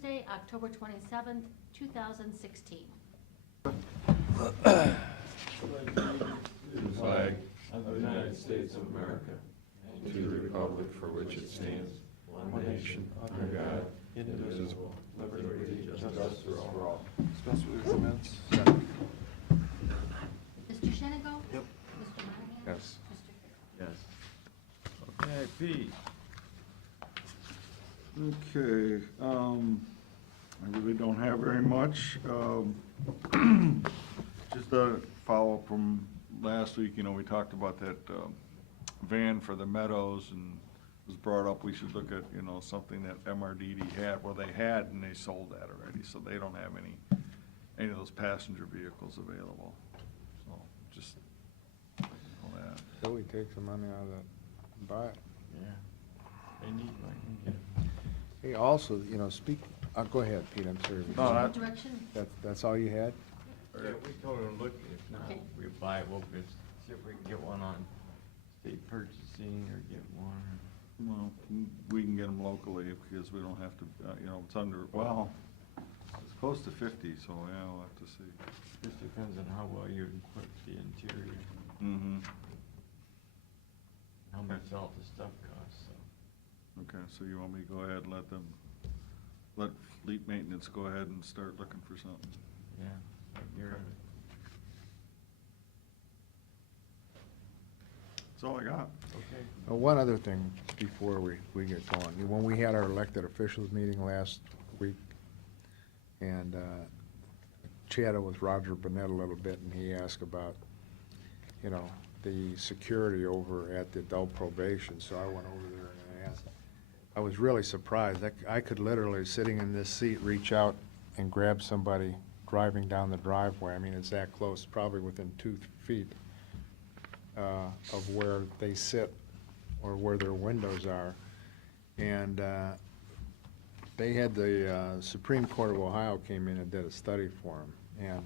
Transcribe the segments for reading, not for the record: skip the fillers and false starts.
Thursday, October 27th, 2016. The flag of the United States of America, and to the republic for which it stands, one nation, under God, indivisible, liberty and justice for all. Especially with the minutes. Mr. Shenigo? Yep. Mr. Monahan? Yes. Mr. Farrell? Yes. Okay, Pete. Okay, I really don't have very much. Just a follow-up from last week, we talked about that van for the Meadows, and it was brought up, we should look at, something that MRDD had, well, they had, and they sold that already, so they don't have any of those passenger vehicles available. So, just, all that. So we take some money out of that and buy it. Yeah. They need money. Hey, also, go ahead, Pete, I'm sorry. No, What direction? That's all you had? Yeah, we told them, look, if not, Okay. we apply, we'll just see if we can get one on state purchasing or get one. Well, we can get them locally because we don't have to, it's under, well, it's close to 50, so yeah, we'll have to see. Just depends on how well you equip the interior, Mm-hmm. how much all the stuff costs, so. Okay, so you want me to go ahead and let fleet maintenance go ahead and start looking for something? Yeah, you're, That's all I got. okay. One other thing before we get going. When we had our elected officials meeting last week, and chatted with Roger Burnett a little bit, and he asked about, the security over at the adult probation, so I went over there and asked. I was really surprised. I could literally, sitting in this seat, reach out and grab somebody driving down the driveway. I mean, it's that close, probably within 2 feet of where they sit or where their windows are. And they had the Supreme Court of Ohio came in and did a study for them. And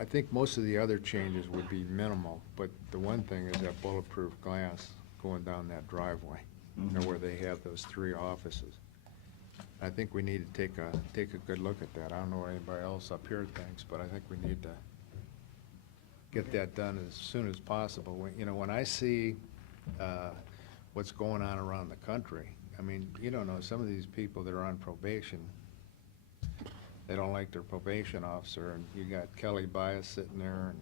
I think most of the other changes would be minimal, but the one thing is that bulletproof glass going down that driveway, where they have those 3 offices. I think we need to take a good look at that. I don't know what anybody else up here thinks, but I think we need to get that done as soon as possible. When I see what's going on around the country, I mean, you don't know, some of these people that are on probation, they don't like their probation officer, and you got Kelly Bias sitting there,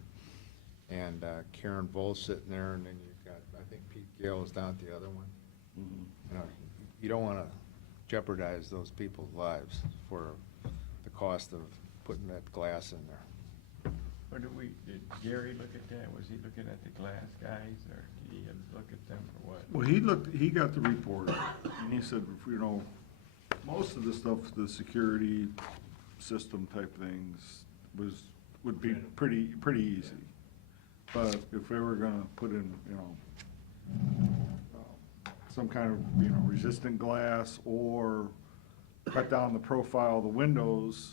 and Karen Volz sitting there, and then you've got, I think Pete Gale is down at the other one. Mm-hmm. You don't want to jeopardize those people's lives for the cost of putting that glass in there. Or did Gary look at that? Was he looking at the glass guys, or did he look at them for what? Well, he got the report, and he said, most of the stuff, the security system type things would be pretty easy. But if they were gonna put in, some kind of, resistant glass or cut down the profile of the windows,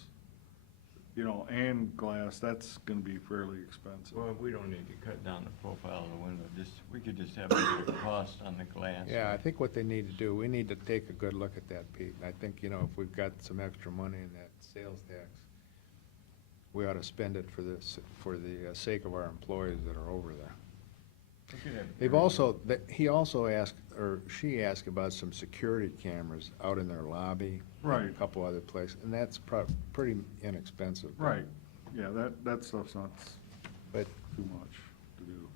and glass, that's gonna be fairly expensive. Well, we don't need to cut down the profile of the window, we could just have a cost on the glass. Yeah, I think what they need to do, we need to take a good look at that, Pete. And I think, if we've got some extra money in that sales tax, we ought to spend it for the sake of our employees that are over there. We could have They've also, he also asked, or she asked about some security cameras out in their lobby. Right. And a couple other places, and that's pretty inexpensive. Right, yeah, that stuff's not But, too much to do.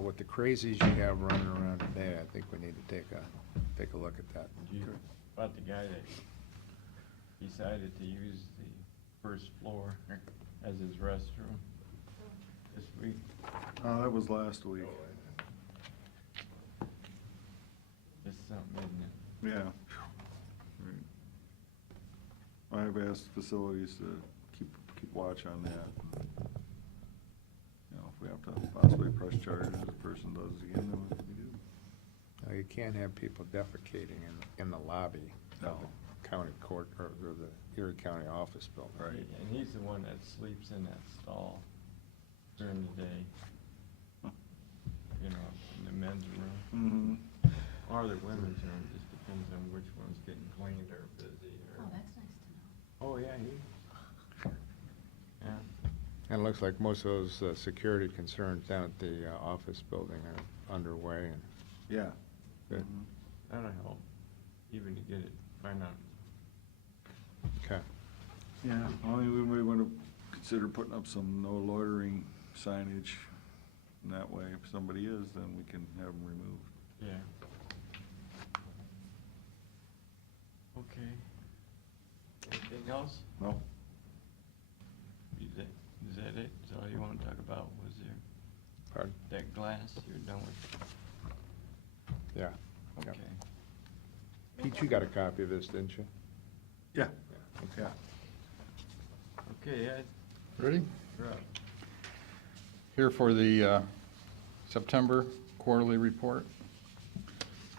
with the crazies you have running around today, I think we need to take a look at that. Do you, about the guy that decided to use the first floor as his restroom this week? That was last week, Just something, isn't it? yeah. Right. I've asked facilities to keep watch on that. If we have to possibly press charges, if the person does it again, then we do. Now, you can't have people defecating in the lobby No. of the county court, or the Erie County office building. Right. And he's the one that sleeps in that stall during the day, in the men's room, Mm-hmm. or the women's room, just depends depends on which one's getting cleaned or busy Oh, or. that's nice to know. Oh, yeah, yeah. And it looks like most of those security concerns down at the office building are underway and Yeah. good. Mhm. That'll help, even to get it, find out. Okay. Yeah, I mean, we may want to consider putting up some no loitering signage. And that way, if somebody is, then we can have them removed. Yeah. Okay. Anything else? No? Is that it? Is that all you want to talk about? Was there Pardon? that glass you're done with? Yeah. Yep. Okay. Pete, you got a copy of this, didn't you? Yeah. Okay. Yeah. Okay, Ed, Ready? you're up. Here for the September quarterly report.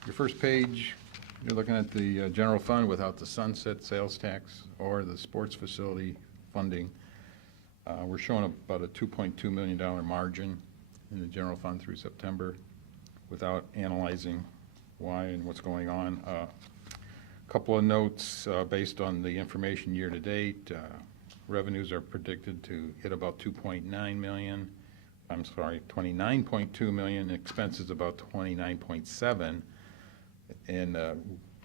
Your first page, you're looking at the general fund without the sunset sales tax or the sports facility funding. We're showing about a $2.2 million margin in the general fund through September without analyzing why and what's going on. Couple of notes based on the information year-to-date. Revenues are predicted to hit about 2.9 million. I'm sorry, 29.2 million. Expenses about 29.7. And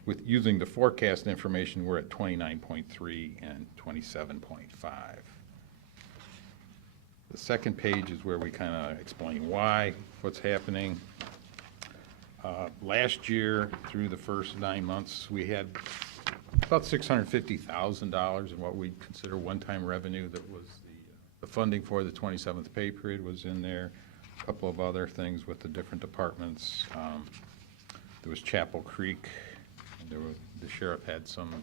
with using the forecast information, we're at 29.3 and 27.5. The second page is where we kind of explain why, what's happening. Last year, through the first 9 months, we had about $650,000 in what we consider one-time revenue. That was the funding for the 27th pay period was in there. A couple of other things with the different departments. There was Chapel Creek, and the sheriff had some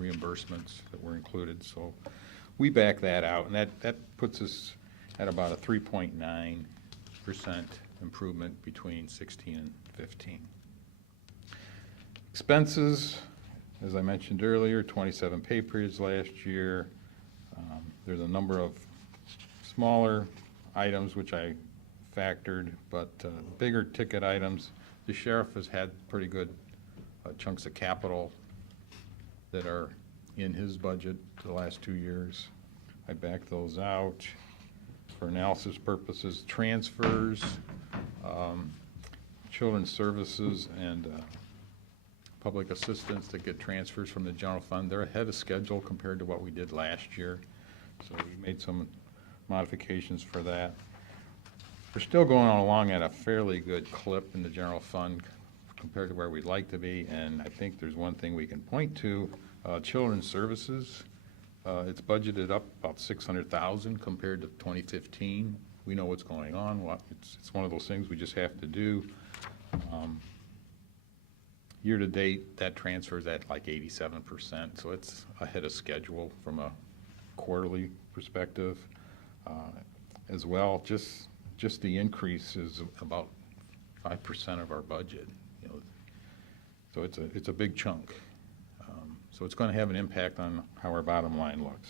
reimbursements that were included. So we back that out, and that puts us at about a 3.9% improvement between 16 and 15. Expenses, as I mentioned earlier, 27 pay periods last year. There's a number of smaller items which I factored, but bigger ticket items, the sheriff has had pretty good chunks of capital that are in his budget the last 2 years. I backed those out for analysis purposes. Transfers, children's services and public assistance that get transfers from the general fund, they're ahead of schedule compared to what we did last year. So we made some modifications for that. We're still going along at a fairly good clip in the general fund compared to where we'd like to be, and I think there's one thing we can point to, children's services. It's budgeted up about $600,000 compared to 2015. We know what's going on. It's one of those things we just have to do. Year-to-date, that transfers at like 87%, so it's ahead of schedule from a quarterly perspective. As well, just the increase is about 5% of our budget. So it's a big chunk. So it's going to have an impact on how our bottom line looks.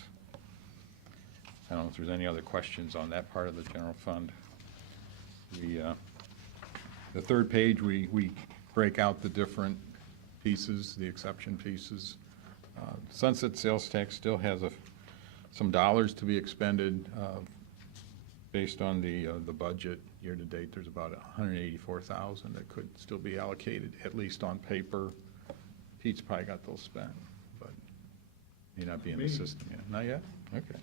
I don't know if there's any other questions on that part of the general fund. The third page, we break out the different pieces, the exception pieces. Sunset sales tax still has some dollars to be expended based on the budget. Year to date, there's about $184,000 that could still be allocated, at least on paper. Pete's probably got those spent, but may not be in the system yet. Not yet? Okay.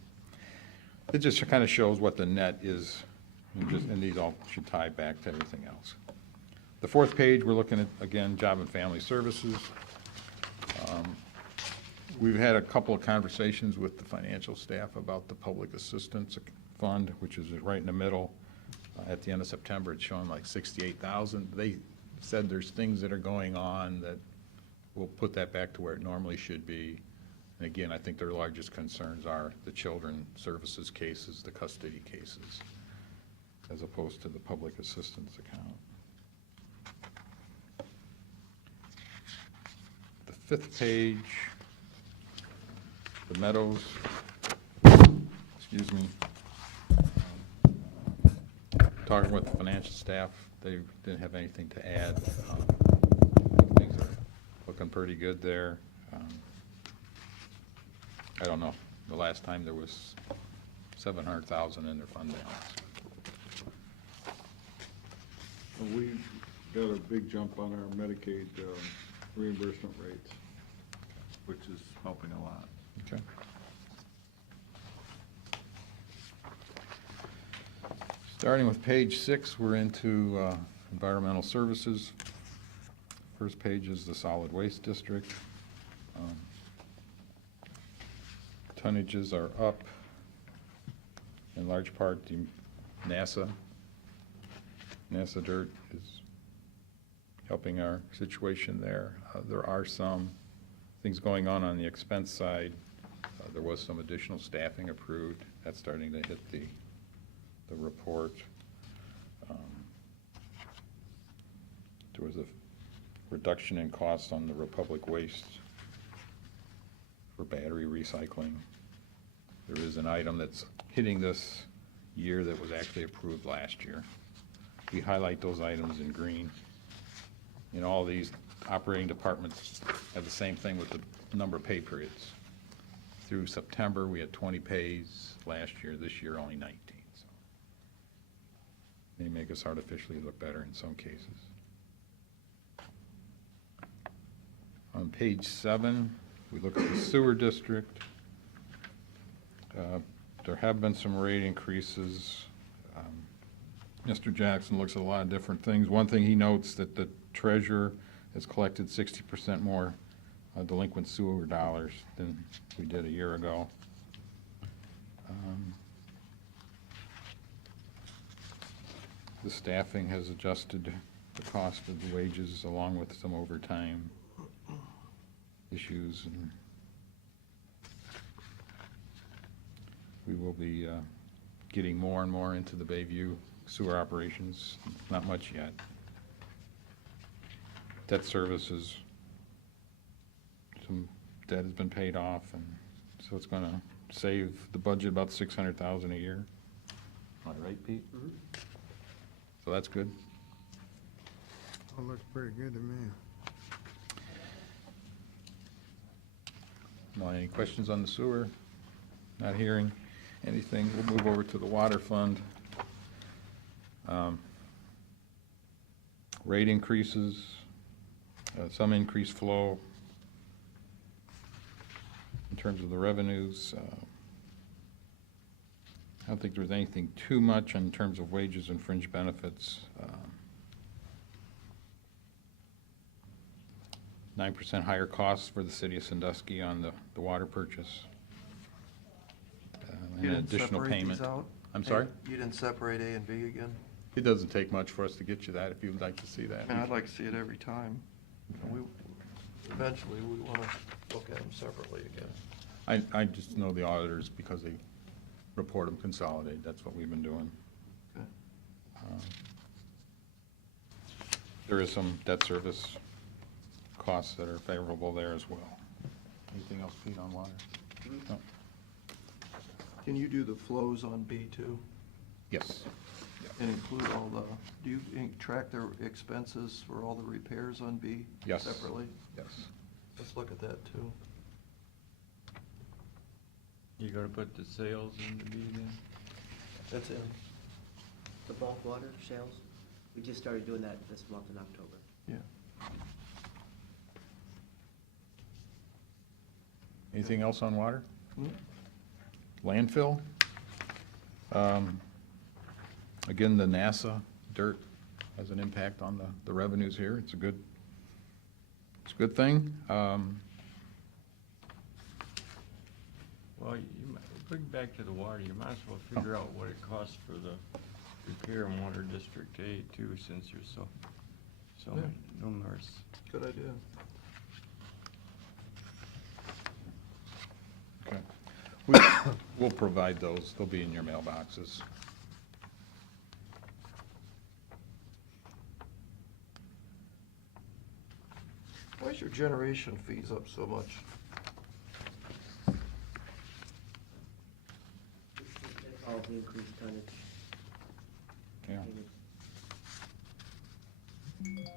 It just kind of shows what the net is, and these all should tie back to everything else. The fourth page, we're looking at, again, Job and Family Services. We've had a couple of conversations with the financial staff about the Public Assistance Fund, which is right in the middle. At the end of September, it's showing like $68,000. They said there's things that are going on that will put that back to where it normally should be. And again, I think their largest concerns are the children services cases, the custody cases, as opposed to the public assistance account. The fifth page, the Meadows, excuse me. Talking with the financial staff, they didn't have anything to add. Things look pretty good there. I don't know, the last time there was 700,000 in their fund balance. And we got a big jump on our Medicaid reimbursement rates, which is helping a lot. Okay. Starting with page 6, we're into environmental services. First page is the solid waste district. Tonnages are up, in large part due NASA. NASA dirt is helping our situation there. There are some things going on the expense side. There was some additional staffing approved. That's starting to hit the report. There was a reduction in costs on the Republic waste for battery recycling. There is an item that's hitting this year that was actually approved last year. We highlight those items in green. In all these operating departments have the same thing with the number of pay periods. Through September, we had 20 pays last year. This year, only 19. So they make us artificially look better in some cases. On page 7, we look at the sewer district. There have been some rate increases. Mr. Jackson looks at a lot of different things. One thing he notes that the treasurer has collected 60% more delinquent sewer dollars than we did a year ago. The staffing has adjusted the cost of the wages along with some overtime issues, and we will be getting more and more into the Bayview sewer operations. Not much yet. Debt services, some debt has been paid off, and so it's going to save the budget about $600,000 a year. Am I right, Pete? Mhm. So that's good. Oh, looks pretty good to me. No, any questions on the sewer? Not hearing anything. We'll move over to the water fund. Rate increases, some increased flow in terms of the revenues. I don't think there's anything too much in terms of wages and fringe benefits. 9% higher costs for the city of Sandusky on the water purchase. And You an didn't additional separate payment. these out? I'm sorry? You didn't separate A and B again? It doesn't take much for us to get you that, if you'd like to see that. I mean, I'd like to see it every time. And eventually, we want to look at them separately again. I just know the auditors, because they report them consolidated, that's what we've been doing. Okay. There is some debt service costs that are favorable there as well. Anything else, Pete, on water? No? Can you do the flows on B too? Yes. And include all the, do you track the expenses for all the repairs on B? Yes. Separately? Yes. Let's look at that too. You gonna put the sales in the B then? That's in, The bulk water sales, we just started doing that this month in October. yeah. Anything else on water? Hmm? Landfill. Again, the NASA dirt has an impact on the revenues here. It's a good thing. Well, bring back to the water, you might as well figure out what it costs for the repair in Water District A too, since there's so Yeah. numerous. Good idea. Okay. We'll provide those. They'll be in your mailboxes. Why is your generation fees up so much? All of the increased tonnage. Yeah. payments.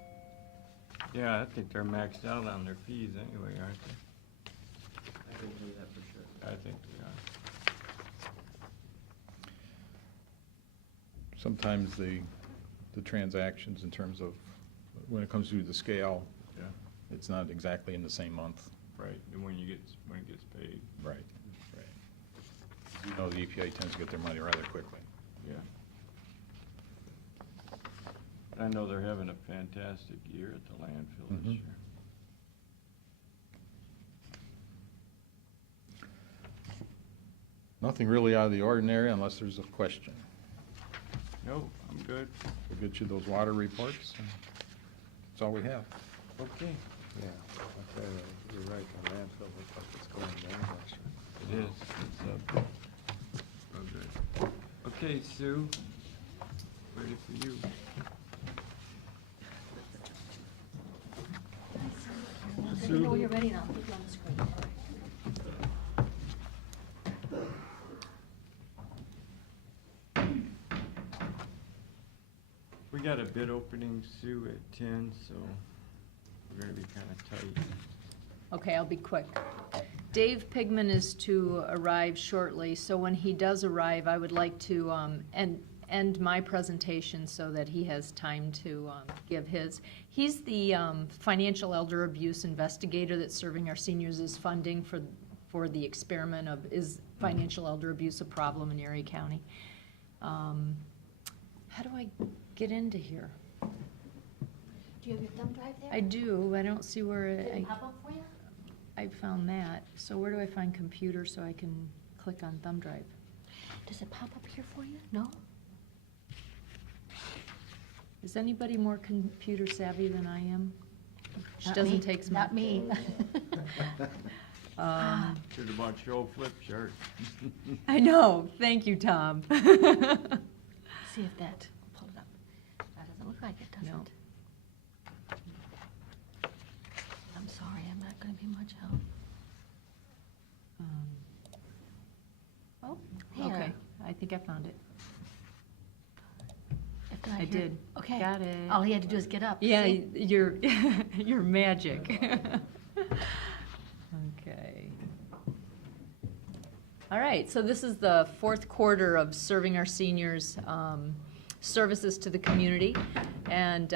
Yeah, I think they're maxed out on their fees anyway, aren't they? I can tell you that for sure. I think they are. Sometimes the transactions in terms of, when it comes to the scale, Yeah, it's not exactly in the same month. right, and when it gets paid, Right, right. You know, the EPA tends to get their money rather quickly. yeah. I know they're having a fantastic year at the landfill this Mhm. year. Nothing really out of the ordinary unless there's a question. No, I'm good. We'll get you those water reports, and that's all we have. Okay. Yeah, okay, you're right, the landfill looks like it's going gangbusters. It is. It's up. Oh, good. Okay, Sue, ready for you. Let me know when you're ready and I'll put you on the screen. We got a bid opening, Sue, at 10, so we're gonna be kinda tight. Okay, I'll be quick. Dave Pigman is to arrive shortly, so when he does arrive, I would like to end my presentation so that he has time to give his. He's the financial elder abuse investigator that's serving our seniors as funding for the experiment of, is financial elder abuse a problem in Erie County? How do I get into here? Do you have your thumb drive there? I do, I don't see where Did I. it pop up for you? I found that. So where do I find computer so I can click on thumb drive? Does it pop up here for you? No? Is anybody more computer savvy than I am? She Not doesn't me. take some. Not me. Should've bought your old flip chart. I know. Thank you, Tom. See if that, pull it up. That doesn't look like it, does No. it? I'm sorry, I'm not gonna be much help. Oh, Here. okay. I think I found it. If not I here- did. Okay. Got it. All he had to do is get up. Yeah, See? you're, you're magic. Okay. All right, so this is the fourth quarter of serving our seniors services to the community. And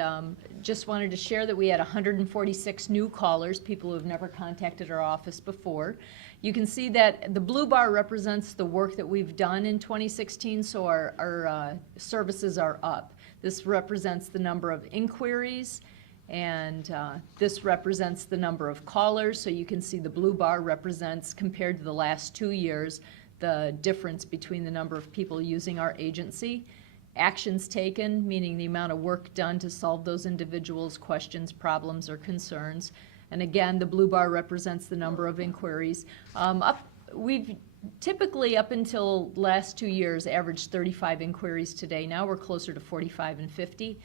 just wanted to share that we had 146 new callers, people who have never contacted our office before. You can see that the blue bar represents the work that we've done in 2016, so our services are up. This represents the number of inquiries, and this represents the number of callers. So you can see the blue bar represents, compared to the last 2 years, the difference between the number of people using our agency. Actions taken, meaning the amount of work done to solve those individuals' questions, problems, or concerns. And again, the blue bar represents the number of inquiries. We've typically, up until last 2 years, averaged 35 inquiries today. Now we're closer to 45 and 50.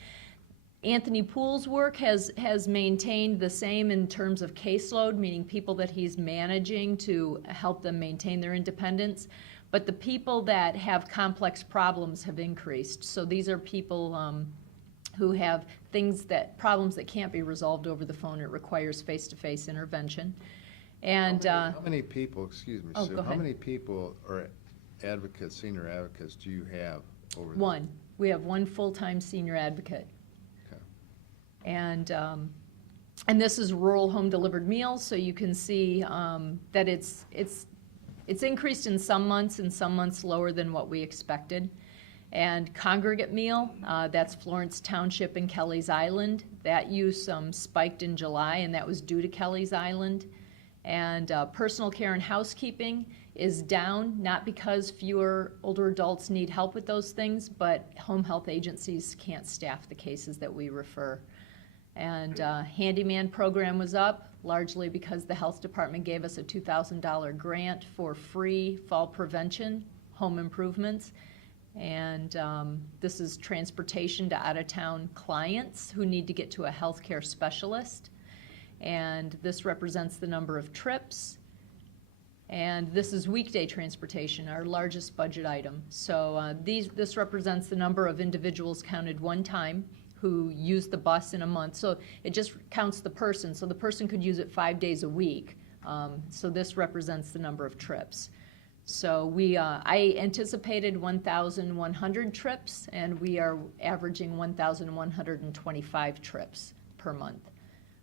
Anthony Poole's work has maintained the same in terms of caseload, meaning people that he's managing to help them maintain their independence. But the people that have complex problems have increased. So these are people who have problems that can't be resolved over the phone. It requires face-to-face intervention. And How many people, excuse me, Oh, Sue, go how ahead. many people or advocates, senior advocates do you have over there? one, we have one full-time senior advocate. Okay. And this is rural home delivered meals, so you can see that it's increased in some months lower than what we expected. And congregate meal, that's Florence Township and Kelly's Island. That use spiked in July, and that was due to Kelly's Island. And personal care and housekeeping is down, not because fewer older adults need help with those things, but home health agencies can't staff the cases that we refer. And handyman program was up, largely because the health department gave us a $2,000 grant for free fall prevention, home improvements. And this is transportation to out-of-town clients who need to get to a healthcare specialist. And this represents the number of trips. And this is weekday transportation, our largest budget item. So this represents the number of individuals counted one time who use the bus in a month. So it just counts the person. So the person could use it 5 days a week. So this represents the number of trips. So I anticipated 1,100 trips, and we are averaging 1,125 trips per month.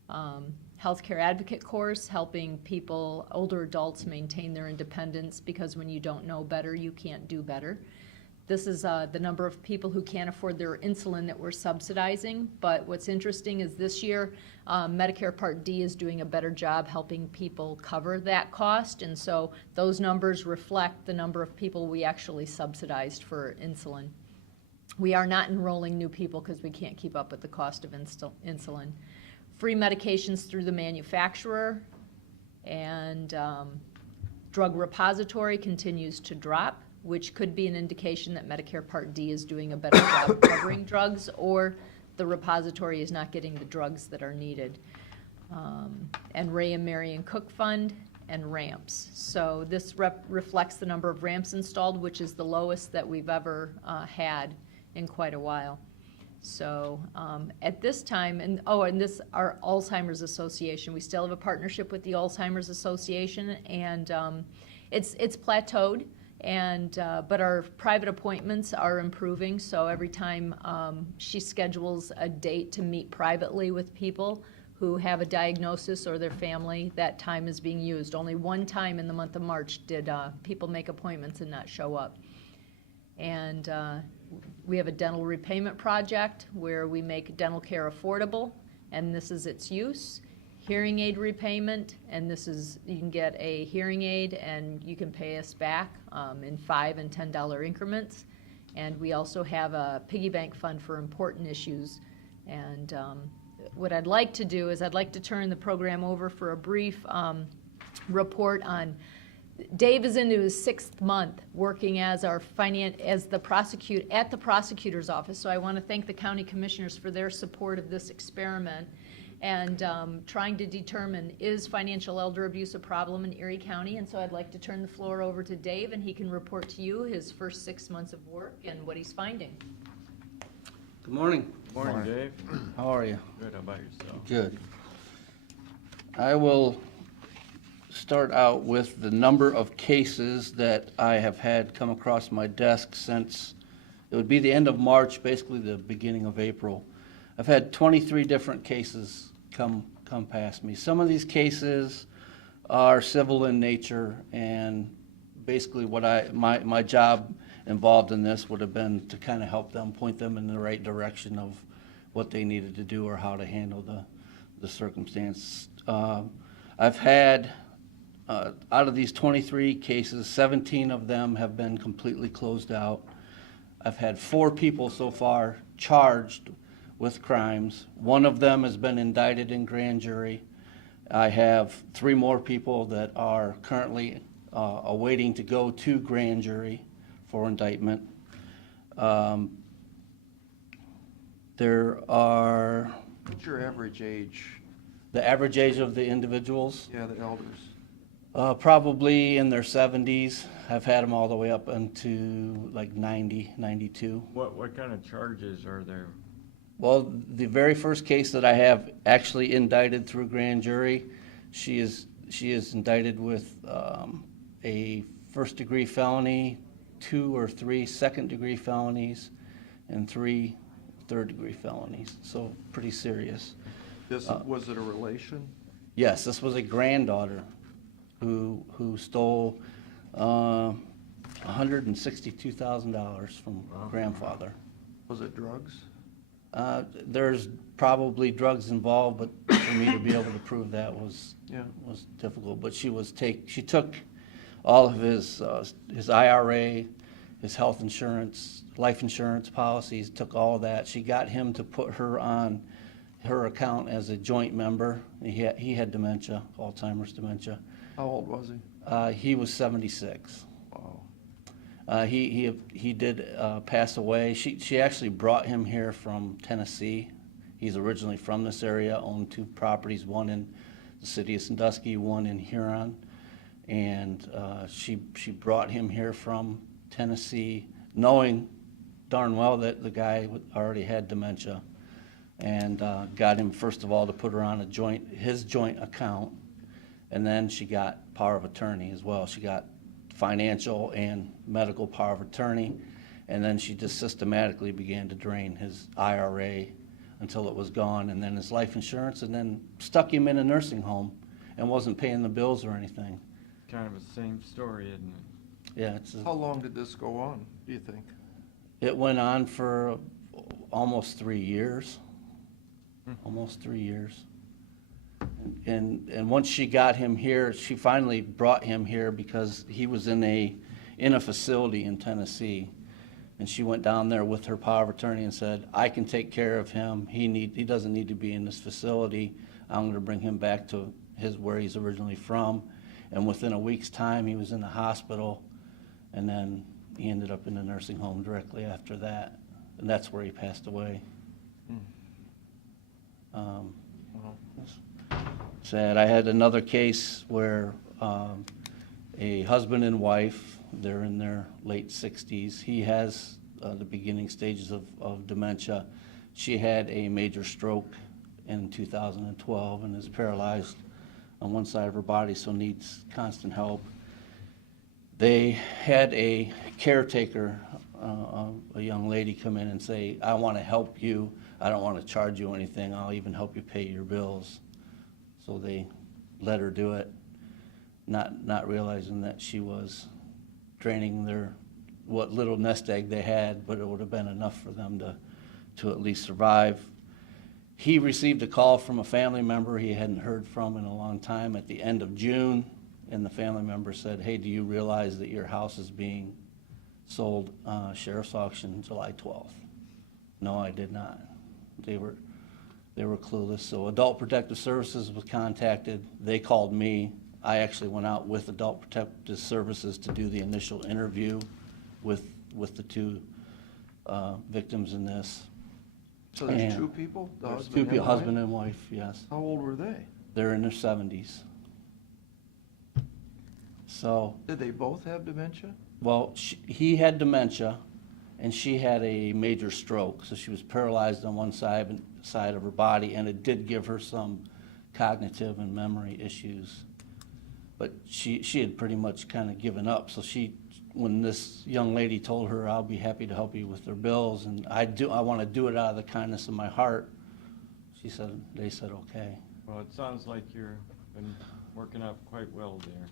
Healthcare advocate course, helping people, older adults, maintain their independence, because when you don't know better, you can't do better. This is the number of people who can't afford their insulin that we're subsidizing. But what's interesting is this year, Medicare Part D is doing a better job helping people cover that cost. And so those numbers reflect the number of people we actually subsidized for insulin. We are not enrolling new people because we can't keep up with the cost of insulin. Free medications through the manufacturer, and drug repository continues to drop, which could be an indication that Medicare Part D is doing a better job covering drugs, or the repository is not getting the drugs that are needed. And Ray and Marion Cook Fund and ramps. So this reflects the number of ramps installed, which is the lowest that we've ever had in quite a while. So at this time, and this, our Alzheimer's Association, we still have a partnership with the Alzheimer's Association, and it's plateaued. But our private appointments are improving, so every time she schedules a date to meet privately with people who have a diagnosis or their family, that time is being used. Only one time in the month of March did people make appointments and not show up. And we have a dental repayment project where we make dental care affordable, and this is its use. Hearing aid repayment, and this is, you can get a hearing aid and you can pay us back in $5 and $10 increments. And we also have a piggy bank fund for important issues. And what I'd like to do is I'd like to turn the program over for a brief report on, Dave is into his 6th month working as our at the prosecutor's office. So I want to thank the county commissioners for their support of this experiment, and trying to determine, is financial elder abuse a problem in Erie County? And so I'd like to turn the floor over to Dave, and he can report to you his first 6 months of work and what he's finding. Good morning. Morning, Dave. How are you? Good, how about yourself? Good. I will start out with the number of cases that I have had come across my desk since, it would be the end of March, basically the beginning of April. I've had 23 different cases come past me. Some of these cases are civil in nature, and basically what my job involved in this would have been to kind of help them, point them in the right direction of what they needed to do or how to handle the circumstance. I've had, out of these 23 cases, 17 of them have been completely closed out. I've had 4 people so far charged with crimes. 1 of them has been indicted in grand jury. I have 3 more people that are currently awaiting to go to grand jury for indictment. There are... What's your average age? The average age of the individuals? Yeah, the elders. Probably in their 70s. I've had them all the way up into like 90, 92. What kind of charges are there? Well, the very first case that I have actually indicted through grand jury, she is indicted with a first-degree felony, 2 or 3 second-degree felonies, and 3 third-degree felonies. So pretty serious. Was it a relation? Yes, this was a granddaughter who stole $162,000 from grandfather. Was it drugs? There's probably drugs involved, but for me to be able to prove that was difficult. But she took all of his IRA, his health insurance, life insurance policies, took all of that. She got him to put her on her account as a joint member. He had dementia, Alzheimer's dementia. How old was he? He was 76. Wow. He did pass away. She actually brought him here from Tennessee. He's originally from this area, owned 2 properties, one in the city of Sandusky, one in Huron. And she brought him here from Tennessee, knowing darn well that the guy already had dementia. and got him, first of all, to put her on his joint account, and then she got power of attorney as well. She got financial and medical power of attorney, and then she just systematically began to drain his IRA until it was gone, and then his life insurance, and then stuck him in a nursing home and wasn't paying the bills or anything. Kind of the same story, isn't it? Yeah, it's, How long did this go on, do you think? it went on for almost 3 years. Almost 3 years. And once she got him here, she finally brought him here because he was in a facility in Tennessee. And she went down there with her power of attorney and said, I can take care of him. He doesn't need to be in this facility. I'm going to bring him back to where he's originally from. And within a week's time, he was in the hospital, and then he ended up in the nursing home directly after that. And that's where he passed away. Sad. I had another case where a husband and wife, they're in their late 60s. He has the beginning stages of dementia. She had a major stroke in 2012 and is paralyzed on one side of her body, so needs constant help. They had a caretaker, a young lady, come in and say, I want to help you. I don't want to charge you anything. I'll even help you pay your bills. So they let her do it, not realizing that she was draining what little nest egg they had, but it would have been enough for them to at least survive. He received a call from a family member he hadn't heard from in a long time at the end of June, and the family member said, hey, do you realize that your house is being sold sheriff's auction July 12th? No, I did not. They were clueless. So Adult Protective Services was contacted. They called me. I actually went out with Adult Protective Services to do the initial interview with the two victims in this. So there's And two people? The There's husband two and people, wife? husband and wife, yes. How old were they? They're in their 70s. So, Did they both have dementia? well, he had dementia, and she had a major stroke, so she was paralyzed on one side of her body, and it did give her some cognitive and memory issues. But she had pretty much kind of given up, so when this young lady told her, I'll be happy to help you with their bills, and I want to do it out of the kindness of my heart, they said, okay. Well, it sounds like you've been working up quite well there,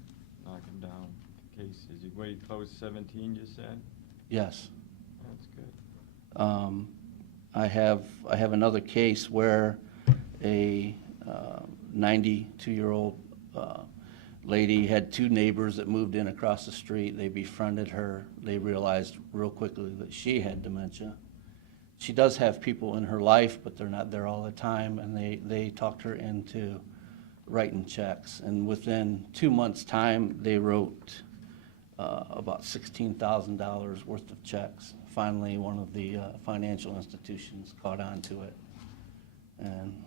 knocking down cases. You closed 17, you said? Yes. That's good. I have another case where a 92-year-old lady had two neighbors that moved in across the street. They befriended her. They realized real quickly that she had dementia. She does have people in her life, but they're not there all the time, and they talked her into writing checks. And within 2 months' time, they wrote about $16,000 worth of checks. Finally, one of the financial institutions caught on to it. And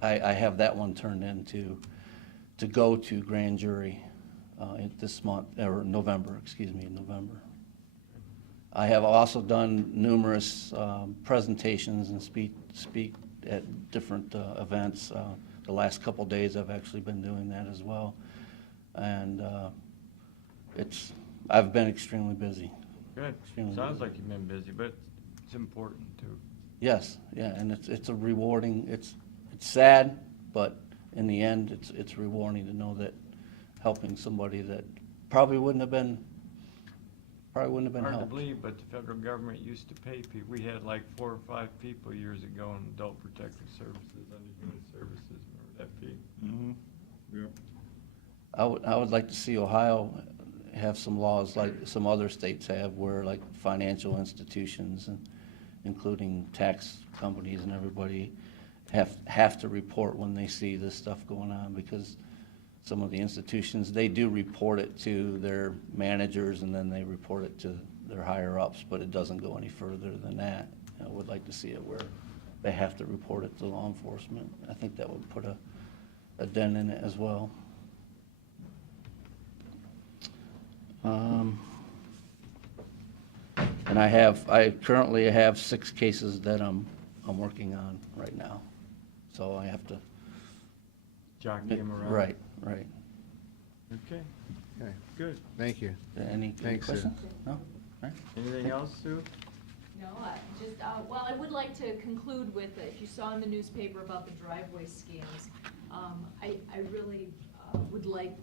I have that one turned in to go to grand jury this month, or November, November. I have also done numerous presentations and speak at different events. The last couple days I've actually been doing that as well. And I've been extremely busy. Good. Extremely Sounds busy. like you've been busy, but it's important too. Yes, yeah, and it's a rewarding, it's sad, but in the end, it's rewarding to know that helping somebody that probably wouldn't have been Hard to helped. believe, but the federal government used to pay people. We had like 4 or 5 people years ago in Adult Protective Services under Human Services. Remember that fee? Mm-hmm. Yep. I would like to see Ohio have some laws like some other states have, where like financial institutions and including tax companies and everybody have to report when they see this stuff going on, because some of the institutions, they do report it to their managers and then they report it to their higher ups, but it doesn't go any further than that. I would like to see it where they have to report it to law enforcement. I think that would put a dent in it as well. And I currently have 6 cases that I'm I'm working on right now. So I have to. Jockey him around. Right, right. Okay, Okay, good. thank you. Any Thanks, Sue. questions? No? All right. Anything else, Sue? No, well, I would like to conclude with, if you saw in the newspaper about the driveway scams, I really would like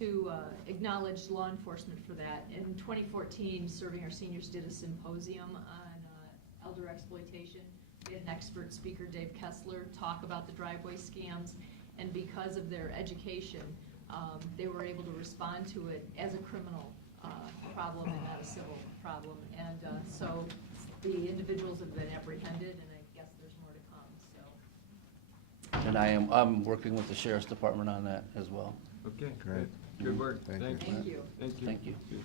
to acknowledge law enforcement for that. In 2014, Serving Our Seniors did a symposium on elder exploitation. We had an expert speaker, Dave Kessler, talk about the driveway scams, and because of their education, they were able to respond to it as a criminal problem and not a civil problem. And so the individuals have been apprehended, and I guess there's more to come, so. And I'm working with the Sheriff's Department on that as well. Okay, Great. good work. Thank you. Thank you. Thank you. Thank you. Good.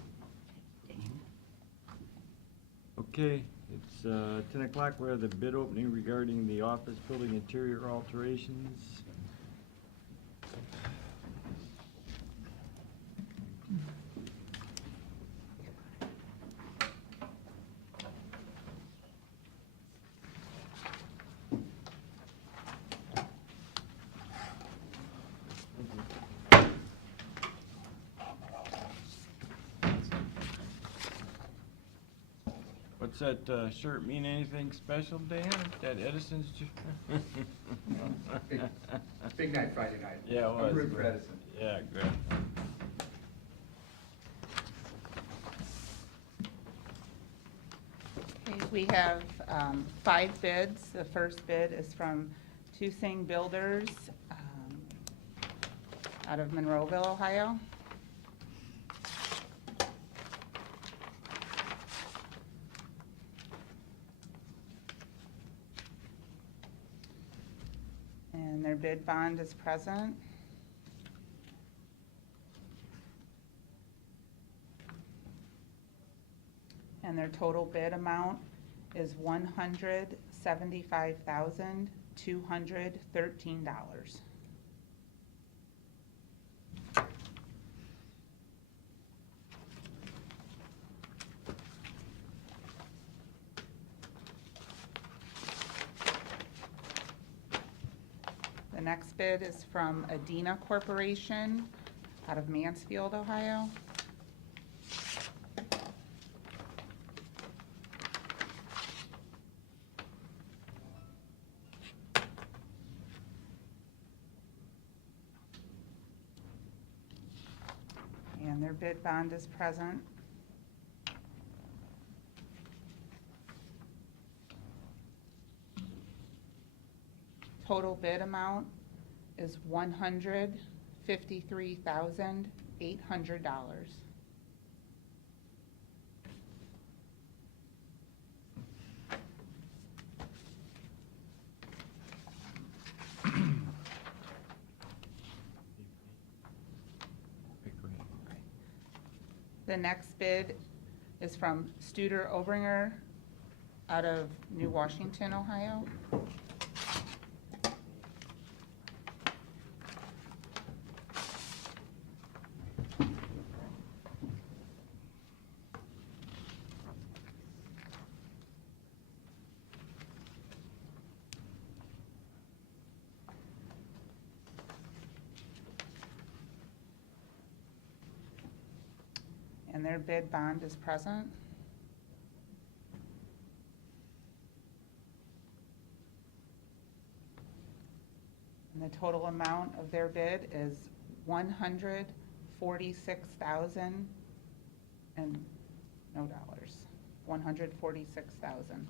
Okay, it's 10 o'clock. We have the bid opening regarding the office building interior alterations. What's that shirt mean? Anything special, Dan? That Edison's? Big night Friday night. Yeah, it was. I'm rooting for Edison. Yeah, good. Okay, we have 5 bids. The first bid is from Tusing Builders out of Monroeville, Ohio. And their bid bond is present. And their total bid amount is $175,213. The next bid is from Adena Corporation out of Mansfield, Ohio. And their bid bond is present. Total bid amount is $153,800. The next bid is from Studer Obringer out of New Washington, Ohio. And their bid bond is present. And the total amount of their bid is $146,000 and no dollars, $146,000.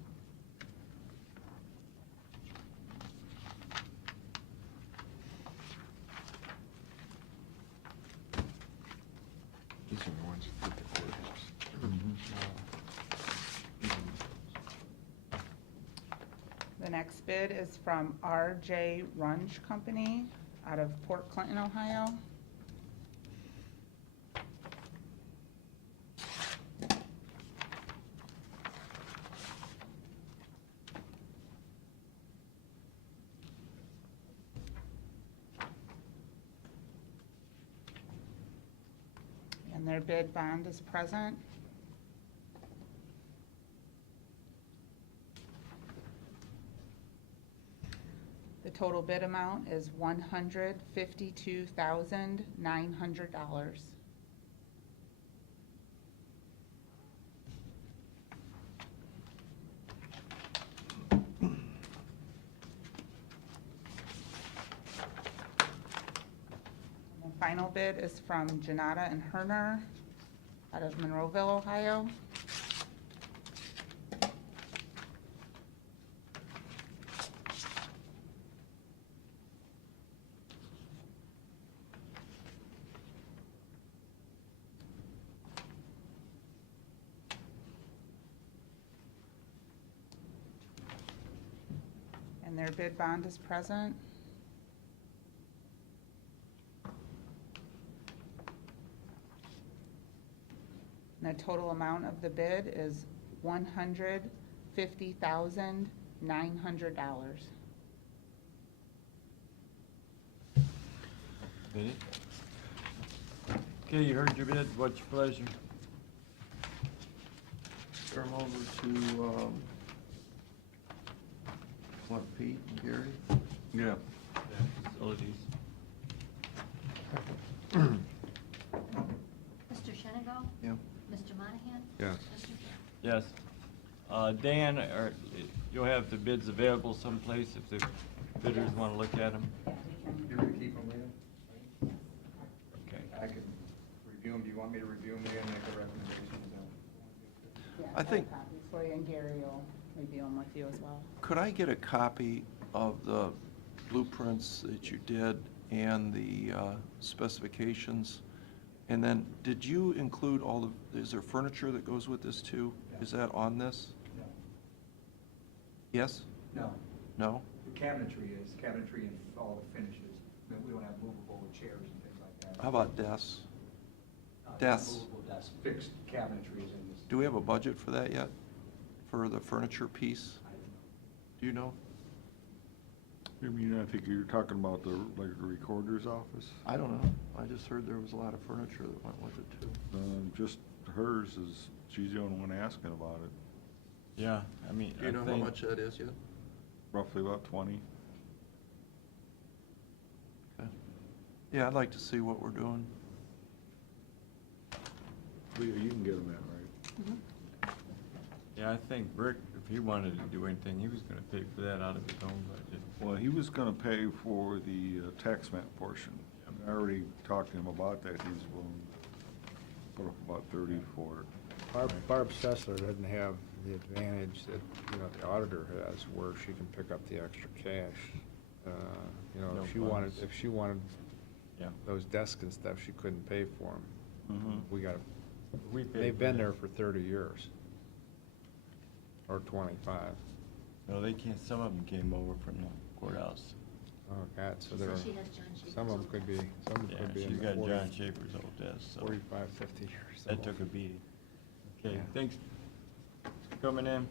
These are the ones that did the quarters. The next bid is from R.J. Runge Company out of Port Clinton, Ohio. And their bid bond is present. total bid amount is $152,900. The final bid is from Janata and Herner out of Monroeville, Ohio. And their bid bond is present. And the total amount of the bid is $150,900. Minute. Okay, you heard your bid, what's your pleasure? Turn 'em over to, what, Pete and Gary? Yeah. Facilities. Mr. Shenango? Yeah. Mr. Monahan? Yes. Mr. Chair. Yes. Dan, you'll have the bids available someplace if the bidders want to look at them? You gonna keep them in? Okay. I can review them. Do you want me to review them again and make a recommendation? I think- Copies for you, and Gary will review them with you as well. Could I get a copy of the blueprints that you did and the specifications? And then, did you include all the, is there furniture that goes with this too? Is that on this? No. Yes? No. No? The cabinetry is, cabinetry and all the finishes. But we don't have movable chairs and things like that. How about desks? Not desks? Movable desks, fixed cabinetries in this. Do we have a budget for that yet? For the furniture piece? Do you know? I mean, I think you're talking about the, like, the recorder's office. I don't know. I just heard there was a lot of furniture that went with it too. Just hers is, she's the only one asking about it. Yeah, I mean, Do you know how much that is yet? Roughly about 20. Okay. Yeah, I'd like to see what we're doing. Leah, you can get them that, right? Yeah, I think Rick, if he wanted to do anything, he was gonna pay for that out of his own budget. Well, he was gonna pay for the tax map portion. I already talked to him about that. He's willing to put up about 30 for it. Barb Sessler doesn't have the advantage that, the auditor has, where she can pick up the extra cash. No If funds. she wanted Yeah. those desks and stuff, she couldn't pay for them. Mhm. We paid They've for been that. there for 30 years. Or 25. No, they can't, some of them came over from the courthouse. Oh, God, so She there, said she has John Schaefer's some of them old could be, desk. some of them Yeah, could be she's in the got 40 John Schaefer's old desk, so 45, 50 years. that old. took a beating. Okay, Yeah. thanks for coming in.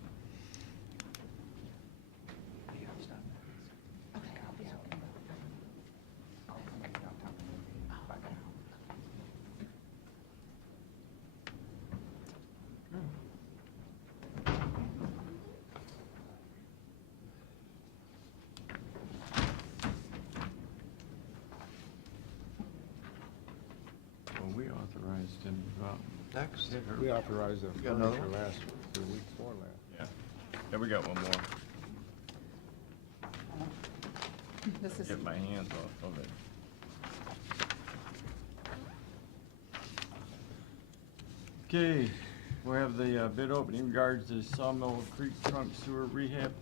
Well, we authorized him to go out. Next? We authorized the You got another furniture one? last, the week before last. Yeah. Yeah, we got one more. This is, Get my hands off of it. Okay, we have the bid opening in regards to Sawmill Creek Trunk Sewer Rehab.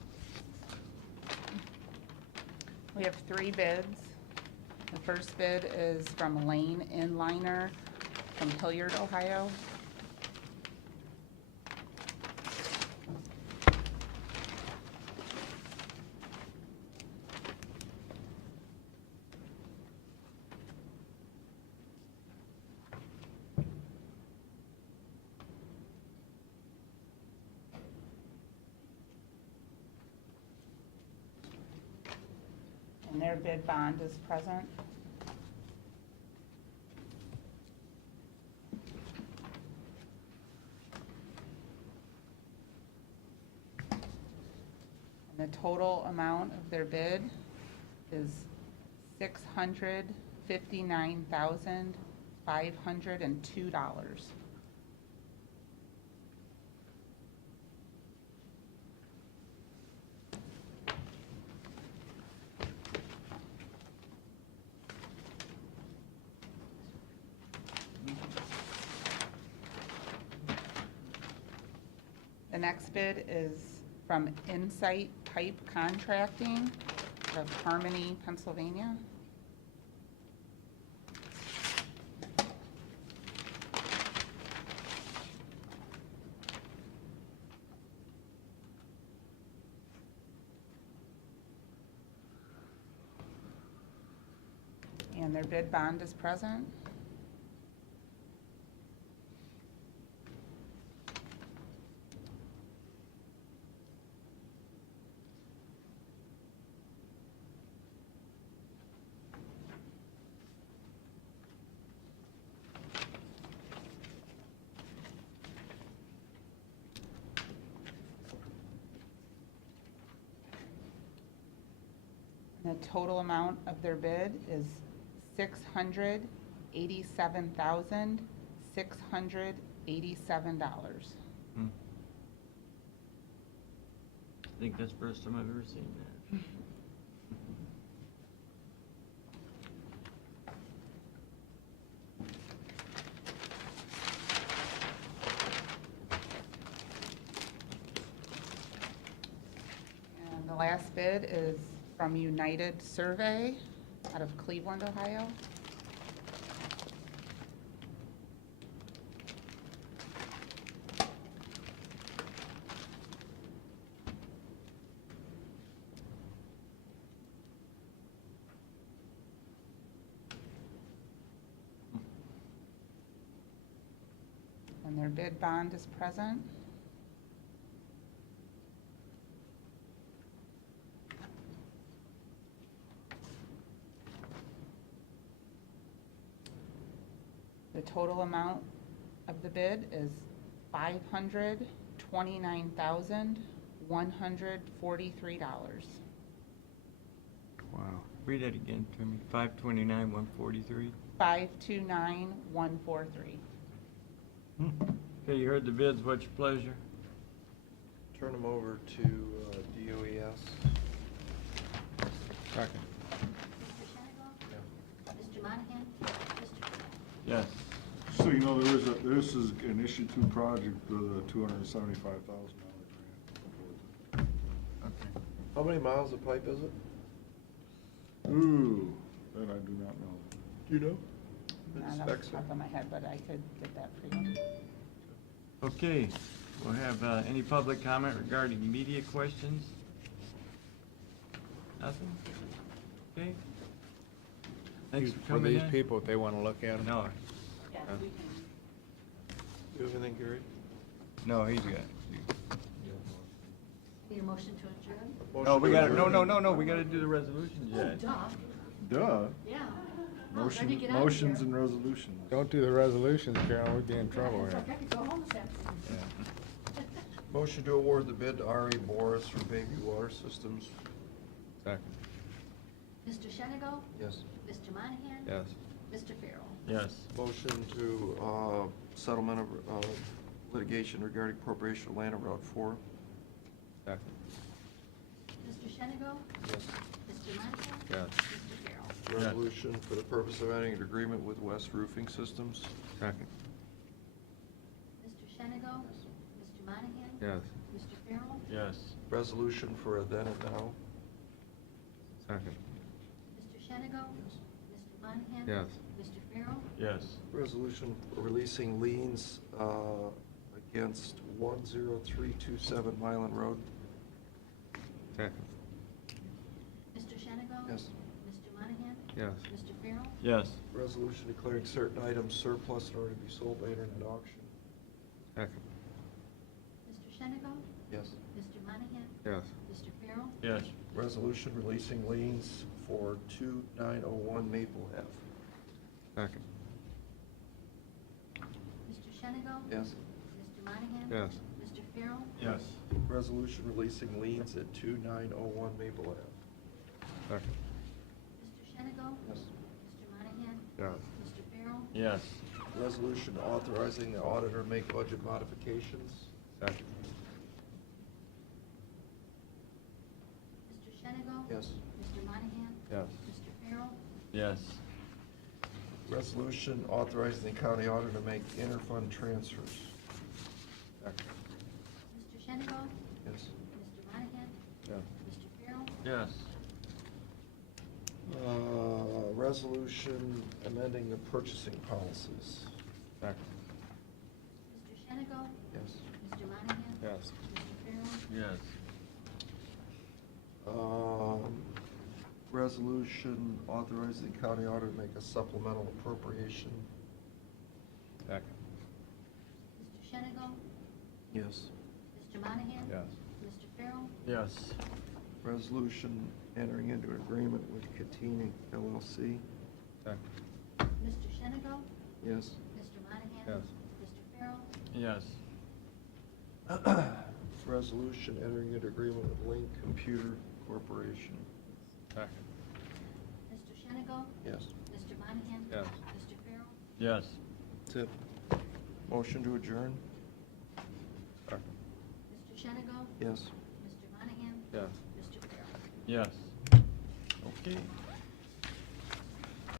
we have 3 bids. The first bid is from Lane Inliner from Hilliard, Ohio. And their bid bond is present. And the total amount of their bid is $659,502. The next bid is from Insight Pipe Contracting of Harmony, Pennsylvania. And their bid bond is present. The total amount of their bid is $687,687. I think that's the first time I've ever seen that. And the last bid is from United Survey out of Cleveland, Ohio. And their bid bond is present. The total amount of the bid is $529,143. Wow. Read that again to me. 529, 143. 529,143. Okay, you heard the bids. What's your pleasure? Turn them over to DOES. Second. Mr. Shenango? Mr. Monahan? Mr. Yes. So, you know, this is an issue 2 project with a $275,000 grant. Okay. How many miles of pipe is it? Ooh, that I do not know. Do you know? Not off the top of my head, but I could get that for you. Okay, we'll have any public comment regarding media questions? Nothing? Okay. Thanks for For coming these in. people, if they want to look at them. No, Do you have anything, Gary? no, he's got it. Need a motion to adjourn? No, we gotta, no, we gotta do the resolutions Oh, yet. duh, Duh. yeah. Oh, ready to get out of Motions here. and resolutions. Don't do the resolutions, Carol, we'd be in trouble It's here. okay, I could go home this afternoon. Motion to award the bid to R.E. Boris for Bayview Water Systems. Second. Mr. Shenango? Yes. Mr. Monahan? Yes. Mr. Farrell? Yes. Motion to settlement of litigation regarding appropriation of land on Route 4. Second. Mr. Shenango? Yes. Mr. Monahan? Yes. Mr. Farrell? Resolution for the purpose of entering an agreement with West Roofing Systems. Second. Mr. Shenango? Mr. Monahan? Yes. Mr. Farrell? Yes. Resolution for a then and now. Second. Mr. Shenango? Mr. Monahan? Yes. Mr. Farrell? Yes. Resolution releasing liens against 10327 Mylan Road. Second. Mr. Shenango? Yes. Mr. Monahan? Yes. Mr. Farrell? Yes. Resolution declaring certain items surplus in order to be sold by internet auction. Second. Mr. Shenango? Yes. Mr. Monahan? Yes. Mr. Farrell? Yes. Resolution releasing liens for 2901 Maple Ave. Second. Mr. Shenango? Yes. Mr. Monahan? Yes. Mr. Farrell? Yes. Resolution releasing liens at 2901 Maple Ave. Second. Shenigo? Yes. Mr. Monahan? Yes. Mr. Farrell? Yes. Resolution authorizing the auditor to make budget modifications. Second. Mr. Shenigo? Yes. Mr. Monahan? Yes. Mr. Farrell? Yes. Resolution authorizing the county auditor to make interfund transfers. Second. Mr. Shenigo? Yes. Mr. Monahan? Yes. Mr. Farrell? Yes. Resolution amending the purchasing policies. Second. Mr. Shenigo? Yes. Mr. Monahan? Yes. Mr. Farrell? Yes. Resolution authorizing the county auditor to make a supplemental appropriation. Second. Mr. Shenigo? Yes. Mr. Monahan? Yes. Mr. Farrell? Yes. Resolution entering into an agreement with Catini LLC. Second. Mr. Shenigo? Yes. Mr. Monahan? Yes. Mr. Farrell? Yes. Resolution entering into agreement with Link Computer Corporation. Second. Mr. Shenigo? Yes. Mr. Monahan? Yes. Mr. Farrell? Yes. That's it. Motion to adjourn? Second. Mr. Shenigo? Yes. Mr. Monahan? Yes. Mr. Farrell? Yes. Okay.